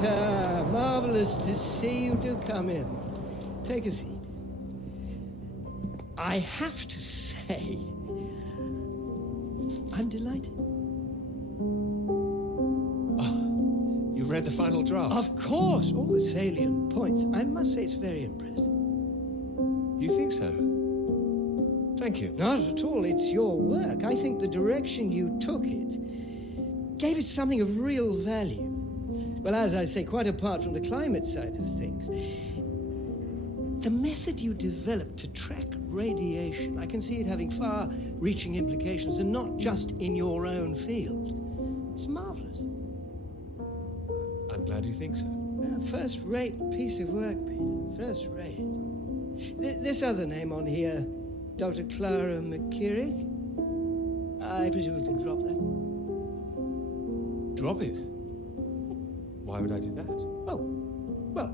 Peter, marvelous to see you. Do come in. Take a seat. I have to say, I'm delighted. Oh, you read the final draft? Of course, all the salient points. I must say it's very impressive. You think so? Thank you. Not at all. It's your work. I think the direction you took it gave it something of real value. Well, as I say, quite apart from the climate side of things, the method you developed to track radiation, I can see it having far-reaching implications, and not just in your own field. It's marvelous. I'm glad you think so. First-rate piece of work, Peter. First-rate. This other name on here, Dr. Clara McKirrick, I presume we can drop that. Drop it? Why would I do that? Oh, well,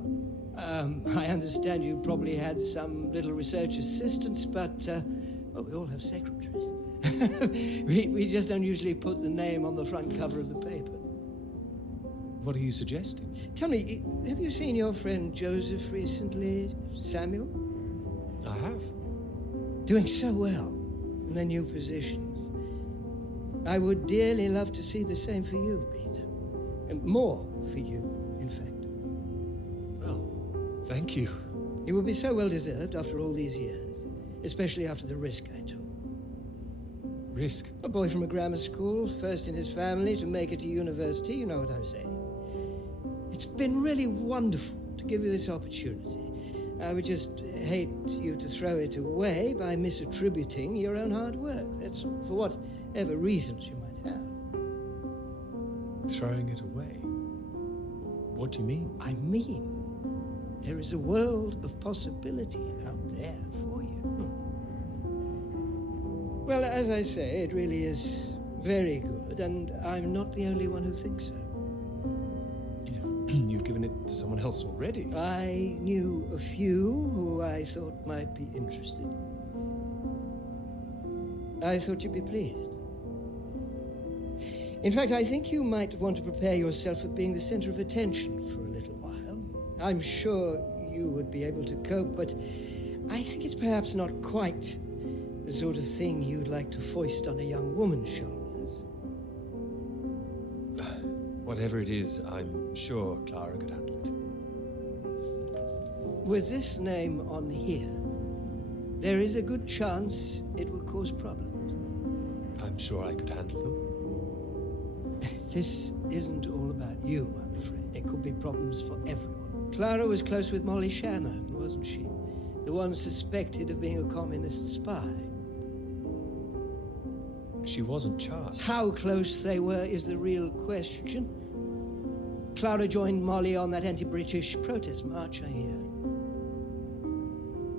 I understand you probably had some little research assistants, but, well, we all have secretaries. we just don't usually put the name on the front cover of the paper. What are you suggesting? Tell me, have you seen your friend Joseph recently, Samuel? I have. Doing so well in their new positions. I would dearly love to see the same for you, Peter. And more for you, in fact. Well, thank you. It would be so well deserved after all these years, especially after the risk I took. Risk? A boy from a grammar school, first in his family to make it to university, you know what I'm saying. It's been really wonderful to give you this opportunity. I would just hate you to throw it away by misattributing your own hard work. That's all, for whatever reasons you might have. Throwing it away? What do you mean? I mean, there is a world of possibility out there for you. Well, as I say, it really is very good, and I'm not the only one who thinks so. You've given it to someone else already. I knew a few who I thought might be interested. I thought you'd be pleased. In fact, I think you might want to prepare yourself for being the center of attention for a little while. I'm sure you would be able to cope, but I think it's perhaps not quite the sort of thing you'd like to foist on a young woman's shoulders. Whatever it is, I'm sure Clara could handle it. With this name on here, there is a good chance it will cause problems. I'm sure I could handle them. This isn't all about you, I'm afraid. There could be problems for everyone. Clara was close with Molly Shannon, wasn't she? The one suspected of being a communist spy. She wasn't charged. How close they were is the real question. Clara joined Molly on that anti-British protest march, I hear.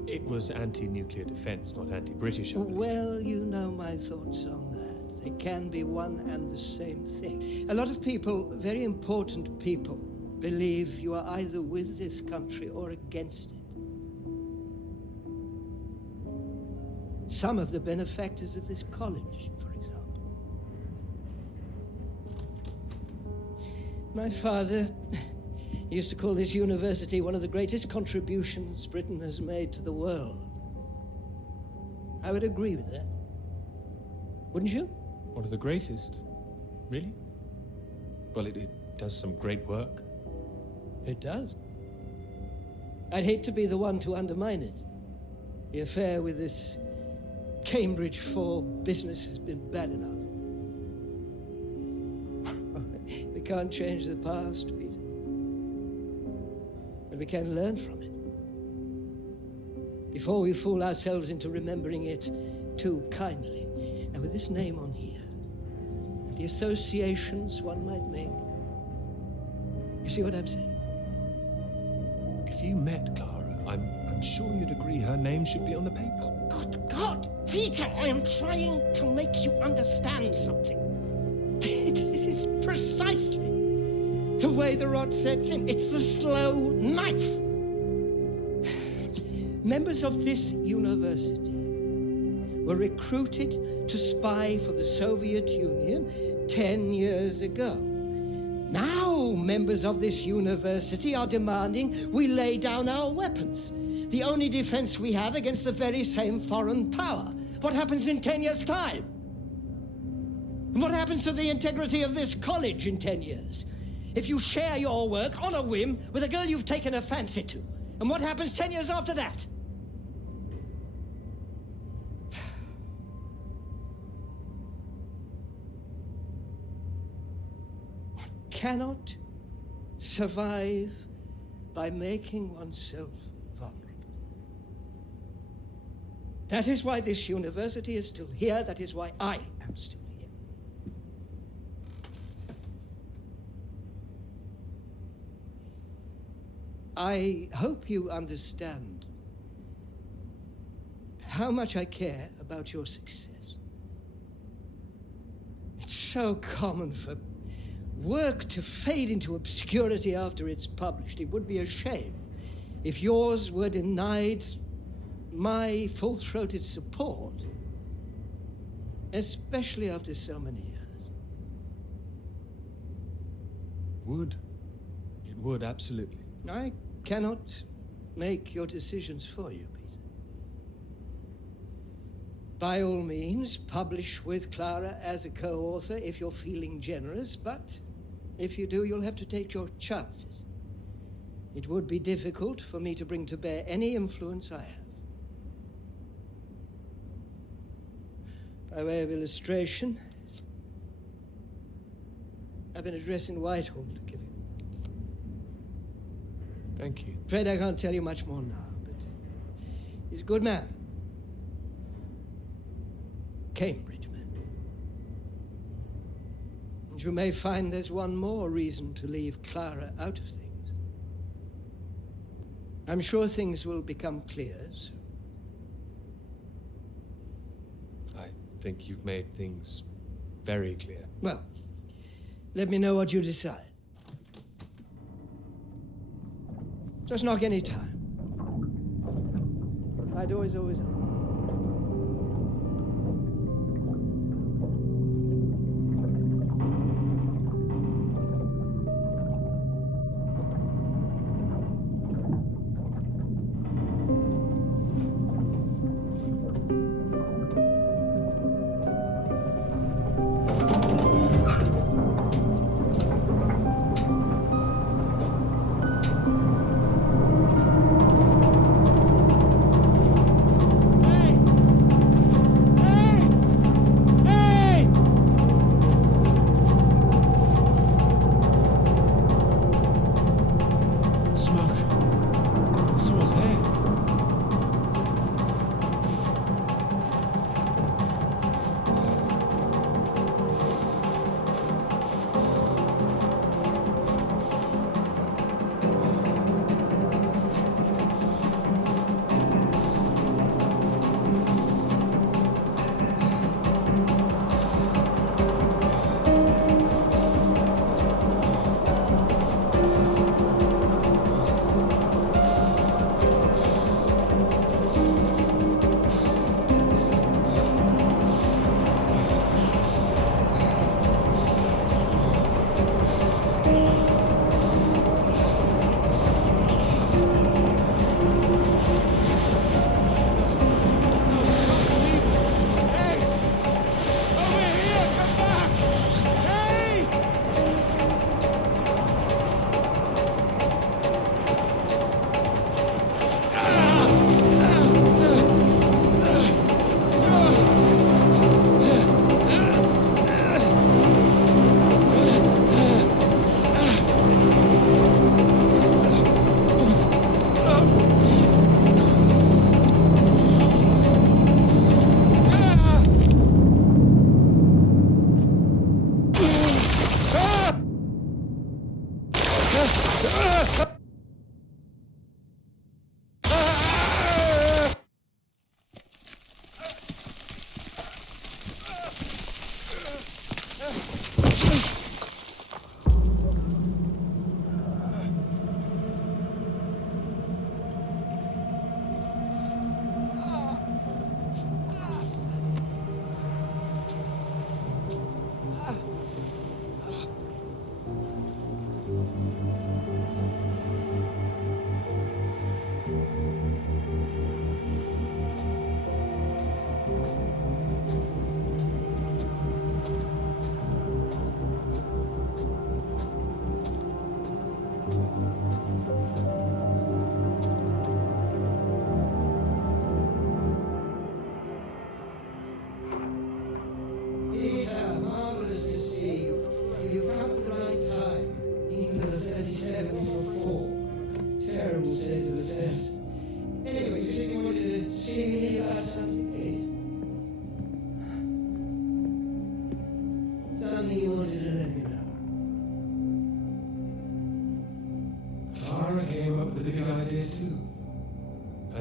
It was anti-nuclear defense, not anti-British, I believe. Well, you know my thoughts on that. They can be one and the same thing. A lot of people, very important people, believe you are either with this country or against it. Some of the benefactors of this college, for example. My father used to call this university one of the greatest contributions Britain has made to the world. I would agree with that. Wouldn't you? One of the greatest? Really? Well, it does some great work. It does. I'd hate to be the one to undermine it. The affair with this Cambridge 4 business has been bad enough. We can't change the past, Peter. But we can learn from it. Before we fool ourselves into remembering it too kindly. Now, with this name on here, and the associations one might make, you see what I'm saying? If you met Clara, I'm sure you'd agree her name should be on the paper. Oh, good God! Peter, I am trying to make you understand something. This is precisely the way the rot sets in. It's the slow knife. Members of this university were recruited to spy for the Soviet Union 10 years ago. Now You, members of this university, are demanding we lay down our weapons. The only defense we have against the very same foreign power. What happens in 10 years' time? And what happens to the integrity of this college in 10 years? If you share your work on a whim with a girl you've taken a fancy to, and what happens 10 years after that? One cannot survive by making oneself vulnerable. That is why this university is still here. That is why I am still here. I hope you understand how much I care about your success. It's so common for work to fade into obscurity after it's published. It would be a shame if yours were denied my full-throated support, especially after so many years. It would, absolutely. I cannot make your decisions for you, Peter. By all means, publish with Clara as a co-author if you're feeling generous, but if you do, you'll have to take your chances. It would be difficult for me to bring to bear any influence I have. By way of illustration, I have an address in Whitehall to give you. Thank you. Afraid I can't tell you much more now, but he's a good man. Cambridge man. And you may find there's one more reason to leave Clara out of things. I'm sure things will become clear soon. I think you've made things very clear. Well, let me know what you decide. Just knock any time. My door is always open.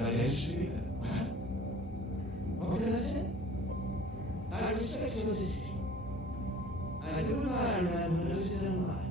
her name should be there. What can I say? I respect your decision. I do admire a man who knows his own mind.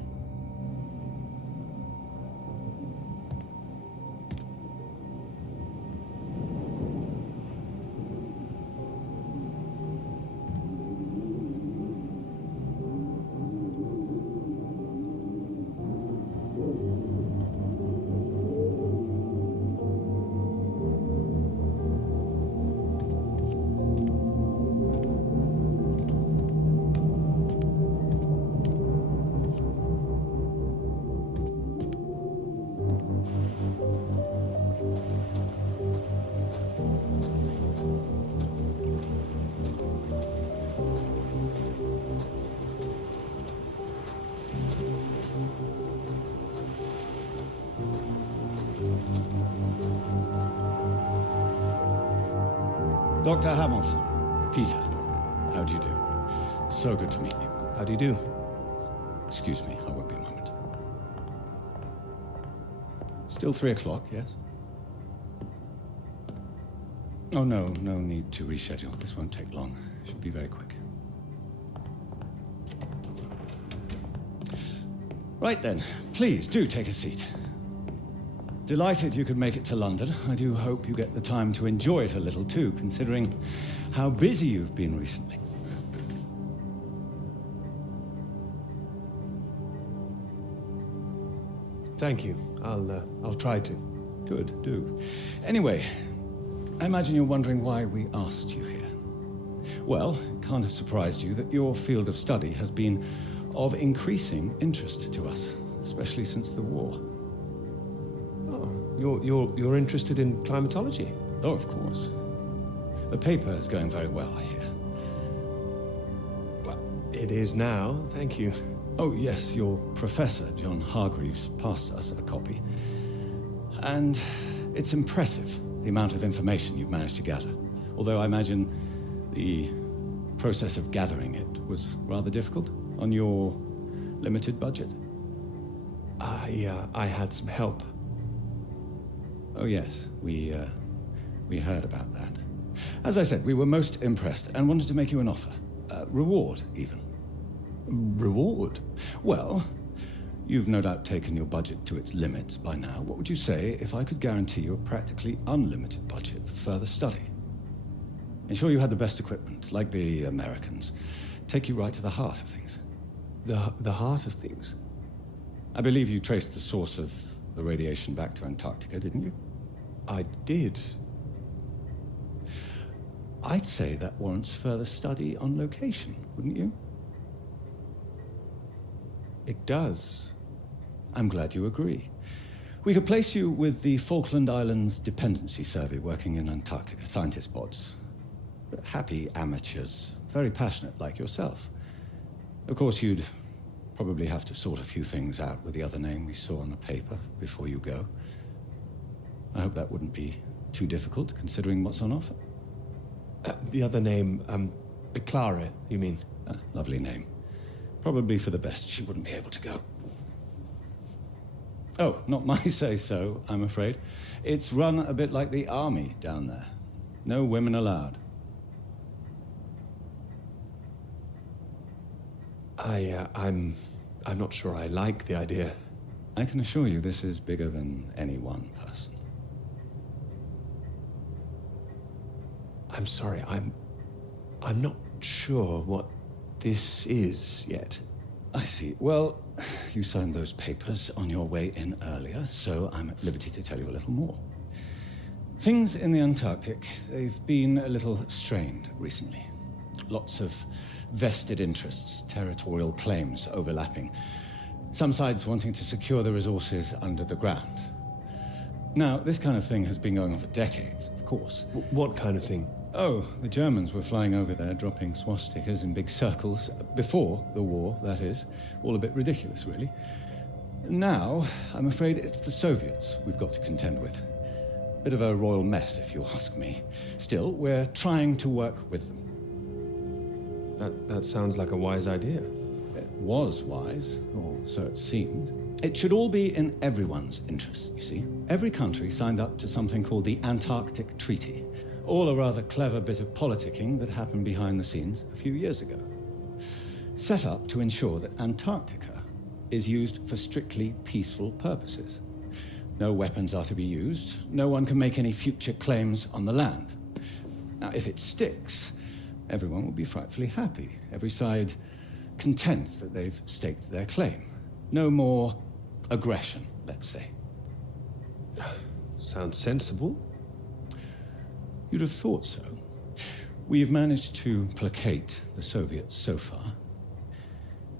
Dr. Hamilton, Peter, how do you do? So good to meet you. How do you do? Excuse me, I won't be a moment. Still 3 o'clock, yes? Oh, no need to reschedule. This won't take long. Should be very quick. Right then, please do take a seat. Delighted you could make it to London. I do hope you get the time to enjoy it a little too, considering how busy you've been recently. Thank you. I'll try to. Good, do. Anyway, I imagine you're wondering why we asked you here. Well, it can't have surprised you that your field of study has been of increasing interest to us, especially since the war. You're interested in climatology? Oh, of course. The paper is going very well, I hear. Well, it is now, thank you. Oh, yes, your professor, John Hargreaves, passed us a copy. And it's impressive, the amount of information you've managed to gather. Although I imagine the process of gathering it was rather difficult on your limited budget. I had some help. Oh, yes, we heard about that. As I said, we were most impressed and wanted to make you an offer. Reward, even. Reward? Well, you've no doubt taken your budget to its limits by now. What would you say if I could guarantee you a practically unlimited budget for further study? Ensure you had the best equipment, like the Americans. Take you right to the heart of things. The heart of things? I believe you traced the source of the radiation back to Antarctica, didn't you? I did. I'd say that warrants further study on location, wouldn't you? It does. I'm glad you agree. We could place you with the Falkland Islands Dependency Survey working in Antarctica, scientist bots. Happy amateurs, very passionate like yourself. Of course, you'd probably have to sort a few things out with the other name we saw on the paper before you go. I hope that wouldn't be too difficult, considering what's on offer. The other name, Clara, you mean? Lovely name. Probably for the best she wouldn't be able to go. Oh, not my say-so, I'm afraid. It's run a bit like the army down there. No women allowed. I'm not sure I like the idea. I can assure you this is bigger than any one person. I'm sorry, I'm not sure what this is yet. I see. Well, you signed those papers on your way in earlier, so I'm at liberty to tell you a little more. Things in the Antarctic, they've been a little strained recently. Lots of vested interests, territorial claims overlapping. Some sides wanting to secure the resources under the ground. Now, this kind of thing has been going on for decades, of course. What kind of thing? Oh, the Germans were flying over there, dropping swastikas in big circles. Before the war, that is. All a bit ridiculous, really. Now, I'm afraid it's the Soviets we've got to contend with. Bit of a royal mess, if you ask me. Still, we're trying to work with them. That sounds like a wise idea. It was wise, or so it seemed. It should all be in everyone's interest, you see. Every country signed up to something called the Antarctic Treaty. All a rather clever bit of politicking that happened behind the scenes a few years ago. Set up to ensure that Antarctica is used for strictly peaceful purposes. No weapons are to be used. No one can make any future claims on the land. Now, if it sticks, everyone will be frightfully happy. Every side content that they've staked their claim. No more aggression, let's say. Sounds sensible. You'd have thought so. We've managed to placate the Soviets so far.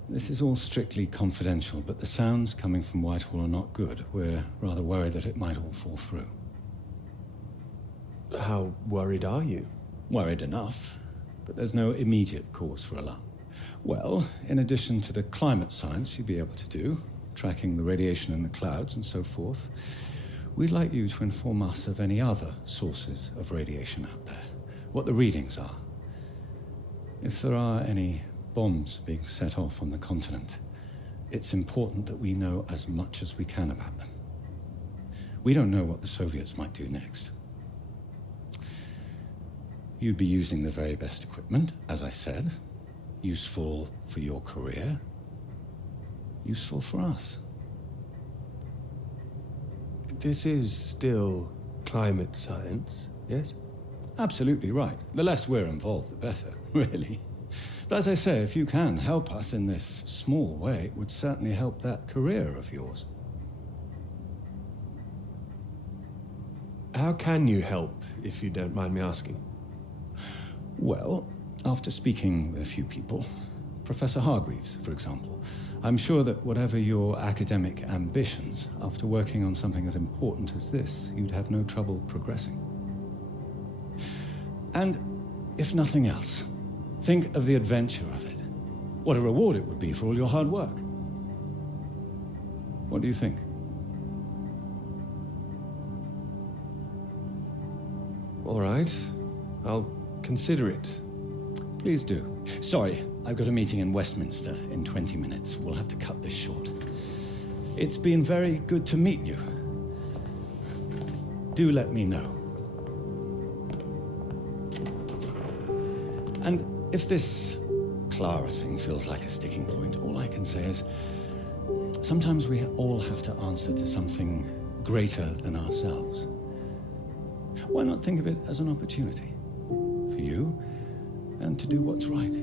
This is all strictly confidential, but the sounds coming from Whitehall are not good. We're rather worried that it might all fall through. How worried are you? Worried enough, but there's no immediate cause for alarm. Well, in addition to the climate science you'd be able to do, tracking the radiation in the clouds and so forth, we'd like you to inform us of any other sources of radiation out there, what the readings are. If there are any bombs being set off on the continent, it's important that we know as much as we can about them. We don't know what the Soviets might do next. You'd be using the very best equipment, as I said. Useful for your career. Useful for us. This is still climate science, yes? Absolutely right. The less we're involved, the better, really. But as I say, if you can help us in this small way, it would certainly help that career of yours. How can you help, if you don't mind me asking? Well, after speaking with a few people, Professor Hargreaves, for example, I'm sure that whatever your academic ambitions, after working on something as important as this, you'd have no trouble progressing. And if nothing else, think of the adventure of it. What a reward it would be for all your hard work. What do you think? All right, I'll consider it. Please do. Sorry, I've got a meeting in Westminster in 20 minutes. We'll have to cut this short. It's been very good to meet you. Do let me know. And if this Clara thing feels like a sticking point, all I can say is sometimes we all have to answer to something greater than ourselves. Why not think of it as an opportunity for you and to do what's right?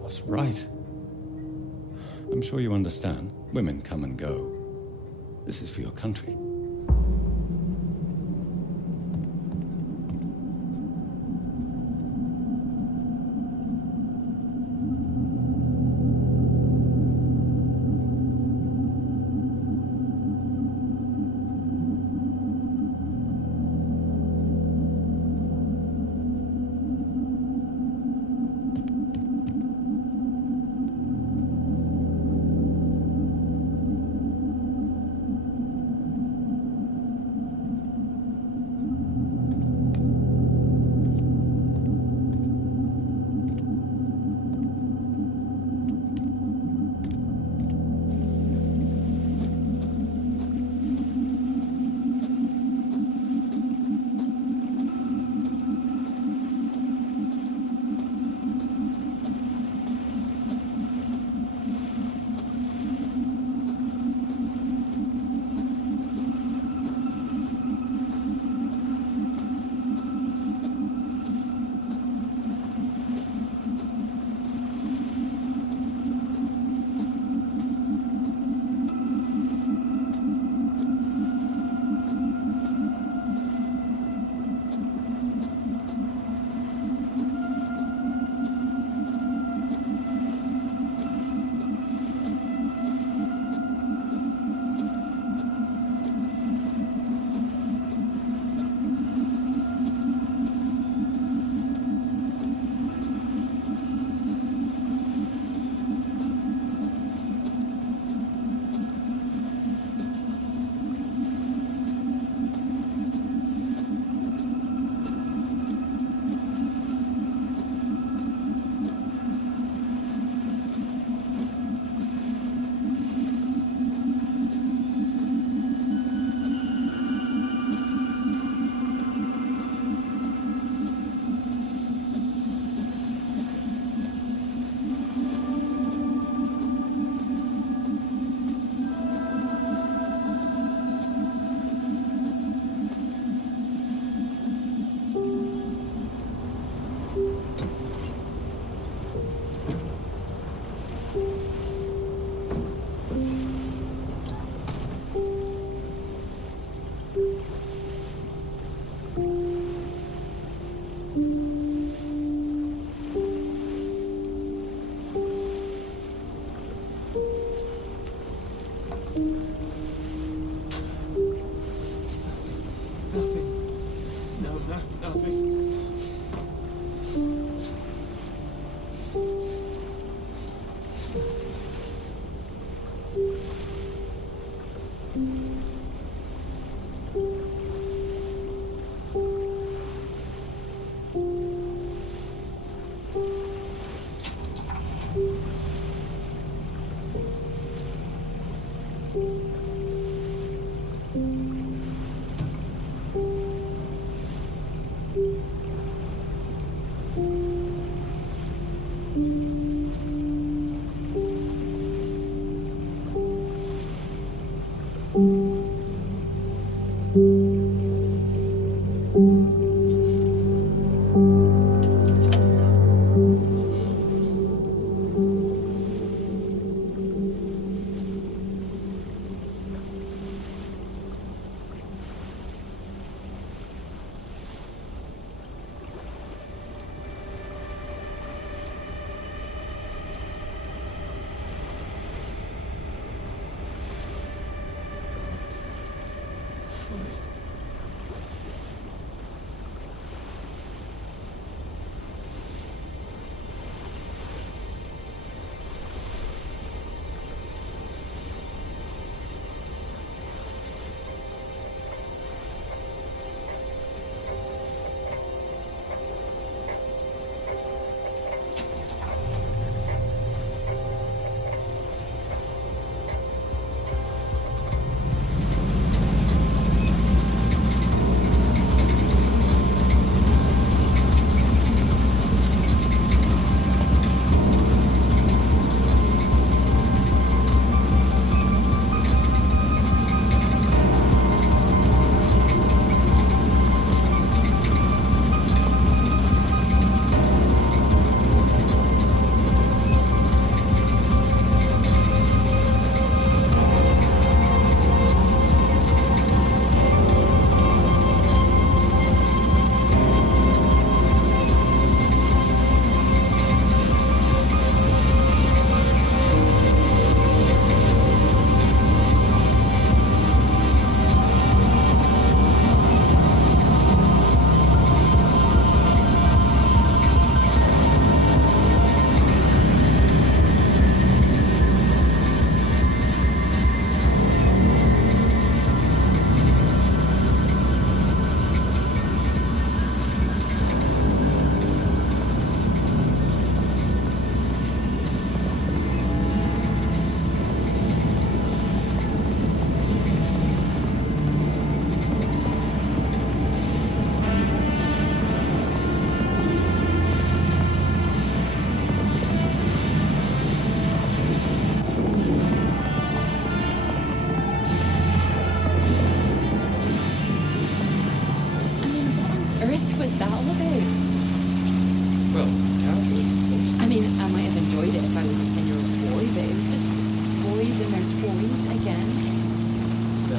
What's right? I'm sure you understand. Women come and go. This is for your country.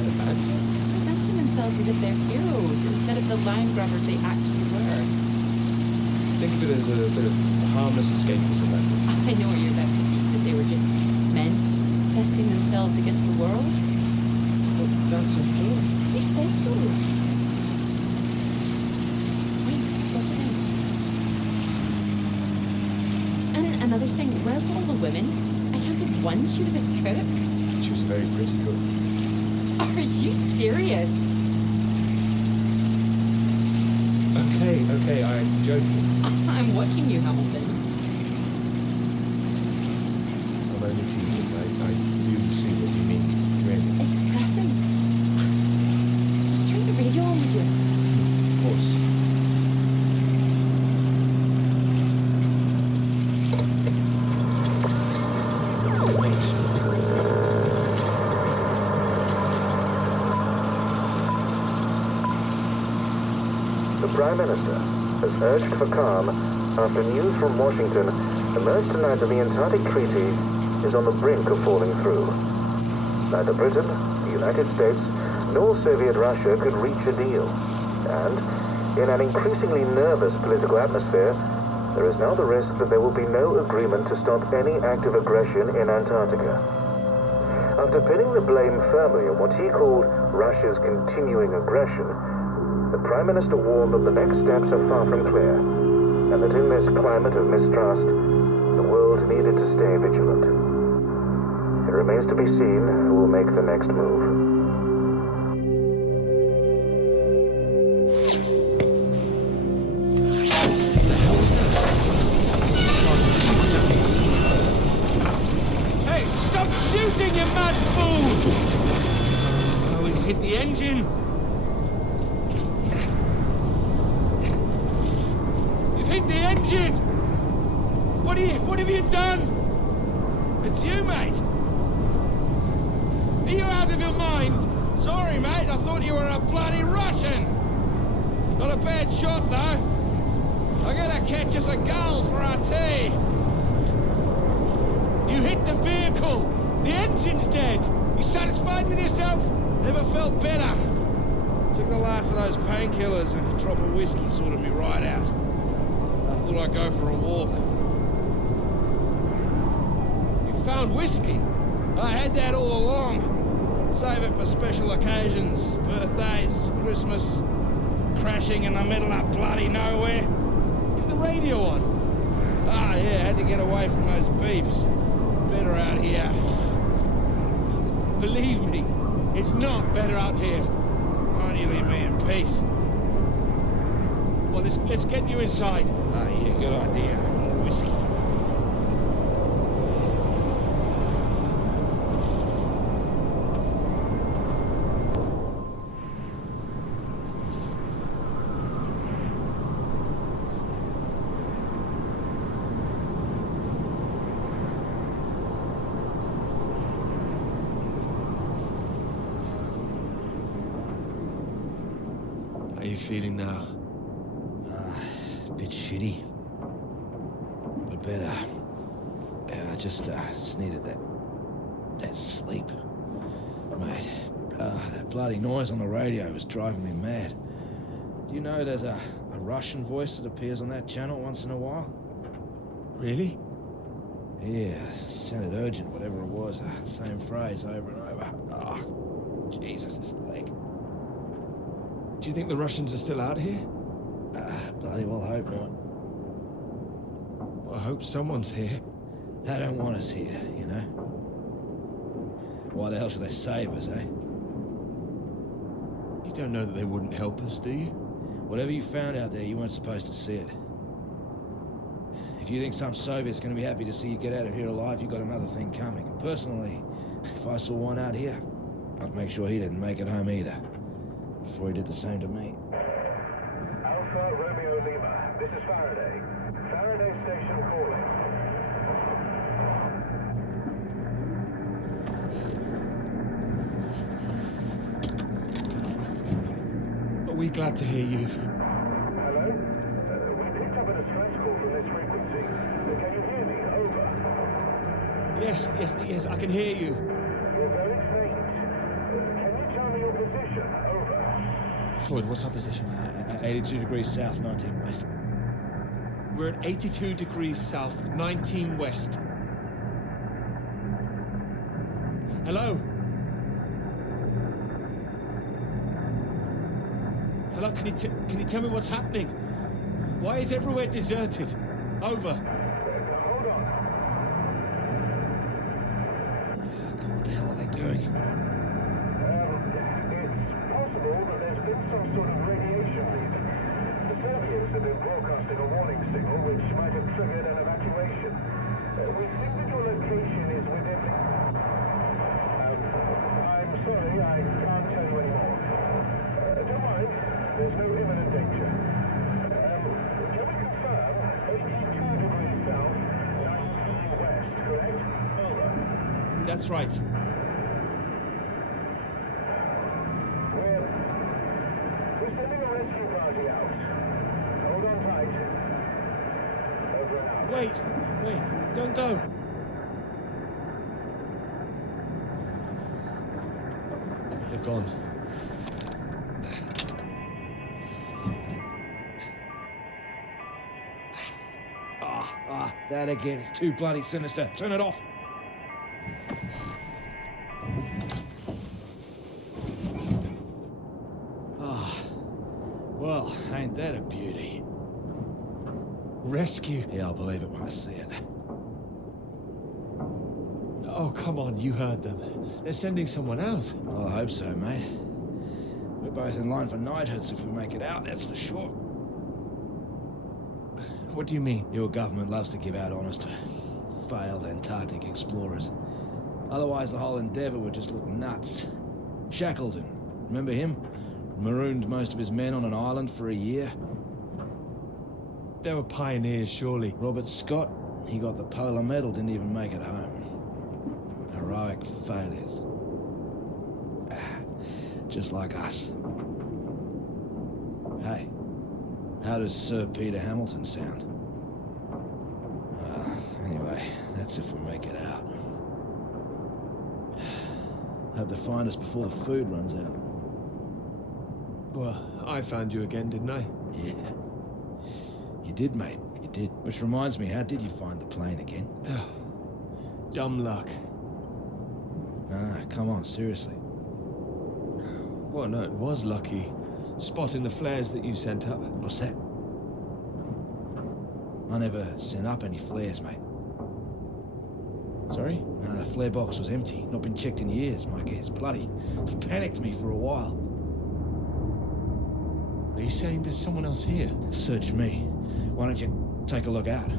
a bad thing? Presenting themselves as if they're heroes instead of the line grabbers they actually were. Think of it as a bit of harmless escapism, that's all. I know what you're about to see, that they were just men testing themselves against the world. But that's important. He says so. Fine, stop it now. And another thing, where were all the women? I counted one, she was a cook. She was a very pretty cook. Are you serious? Okay, I'm joking. I'm watching you, Hamilton. I'm only teasing. I do see what you mean, really. It's depressing. Just turn the radio on, would you? Of course. The Prime Minister has urged for calm after news from Washington emerged tonight that the Antarctic Treaty is on the brink of falling through. Neither Britain, the United States, nor Soviet Russia could reach a deal. And, in an increasingly nervous political atmosphere, there is now the risk that there will be no agreement to stop any active aggression in Antarctica. After pinning the blame firmly on what he called Russia's continuing aggression, the Prime Minister warned that the next steps are far from clear, and that in this climate of mistrust, the world needed to stay vigilant. It remains to be seen who will make the next move. Hey, stop shooting, you mad fool! Oh, he's hit the engine. Hit the engine! What have you done? It's you, mate! Are you out of your mind? Sorry, mate, I thought you were a bloody Russian! Not a bad shot, though. I gotta catch us a gull for our tea. You hit the vehicle! The engine's dead! You satisfied with yourself? Never felt better. Took the last of those painkillers and a drop of whiskey sorted me right out. I thought I'd go for a walk. You found whiskey? I had that all along. Save it for special occasions, birthdays, Christmas, crashing in the middle of bloody nowhere. Is the radio on? Ah, yeah, had to get away from those beeps. Better out here. Believe me, it's not better out here. Why don't you leave me in peace? Well, let's get you inside. Ah, yeah, good idea. More whiskey. How are you feeling now? Bit shitty, but better. I just needed that sleep, mate. That bloody noise on the radio was driving me mad. Do you know there's a Russian voice that appears on that channel once in a while? Really? Yeah, sounded urgent, whatever it was. Same phrase over and over. Oh, Jesus, it's leg. Do you think the Russians are still out here? Bloody well hope not. Well, I hope someone's here. They don't want us here, you know? Why the hell should they save us, eh? You don't know that they wouldn't help us, do you? Whatever you found out there, you weren't supposed to see it. If you think some Soviet's gonna be happy to see you get out of here alive, you got another thing coming. And personally, if I saw one out here, I'd make sure he didn't make it home either. Before he did the same to me. Alpha Romeo Lima, this is Faraday. Faraday Station calling. Are we glad to hear you? Hello? We picked up a distress call from this frequency. Can you hear me? Over. Yes, I can hear you. You're very faint. Can you tell me Floyd, what's our position? 82 degrees south, 19 west. We're at 82 degrees south, 19 west. Hello? Hello, can you tell me what's happening? Why is everywhere deserted? Over. Hold on. God, what the hell are they doing? It's possible that there's been some sort of radiation leak. The Soviets have been broadcasting a warning signal which might have triggered an evacuation. We think that your location is within... I'm sorry, I can't tell you anymore. Don't worry, there's no imminent danger. Can we confirm 82 degrees south, 19 west, correct? Over. That's right. We're sending a rescue party out. Hold on tight. Over and out. Wait, don't go. They're gone. That again. It's too bloody sinister. Turn it off. Well, ain't that a beauty? Rescue. Yeah, I'll believe it when I see it. Oh, come on, you heard them. They're sending someone out. Well, I hope so, mate. We're both in line for knighthoods if we make it out, that's for sure. What do you mean? Your government loves to give out honours to failed Antarctic explorers. Otherwise, the whole endeavour would just look nuts. Shackleton, remember him? Marooned most of his men on an island for a year. They were pioneers, surely. Robert Scott, he got the polar medal, didn't even make it home. Heroic failures. Just like us. Hey, how does Sir Peter Hamilton sound? Anyway, that's if we make it out. Hope to find us before the food runs out. Well, I found you again, didn't I? Yeah. You did, mate. You did. Which reminds me, how did you find the plane again? Dumb luck. No, come on, seriously. Well, no, it was lucky. Spotting the flares that you sent up. What's that? I never sent up any flares, mate. Sorry? No, the flare box was empty. Not been checked in years, my guess. Bloody panicked me for a while. Are you saying there's someone else here? Search me. Why don't you take a look out?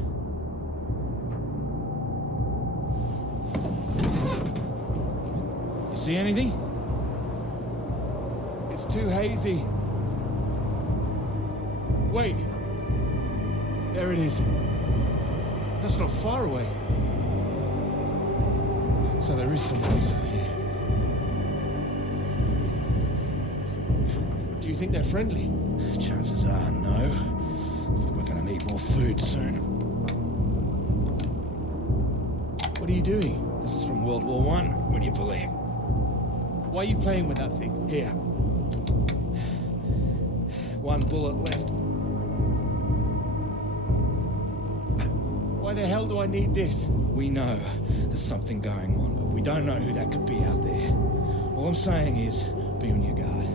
You see anything? It's too hazy. Wait. There it is. That's not far away. So there is someone else out here. Do you think they're friendly? Chances are no. We're gonna need more food soon. What are you doing? This is from World War I, would you believe? Why are you playing with that thing? Here. One bullet left. Why the hell do I need this? We know there's something going on, but we don't know who that could be out there. All I'm saying is, be on your guard.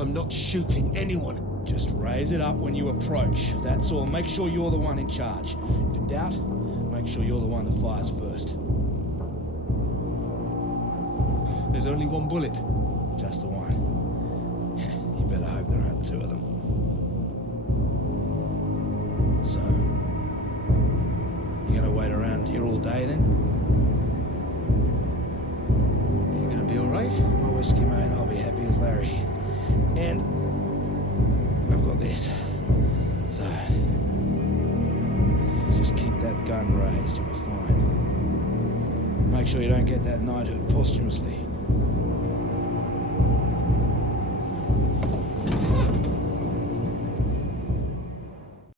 I'm not shooting anyone. Just raise it up when you approach. That's all. Make sure you're the one in charge. If in doubt, make sure you're the one that fires first. There's only one bullet. Just the one. You better hope there aren't two of them. So, you gonna wait around here all day then? Are you gonna be all right? My whiskey, mate. I'll be happy as Larry. And I've got this. So, just keep that gun raised, you'll be fine. Make sure you don't get that knighthood posthumously.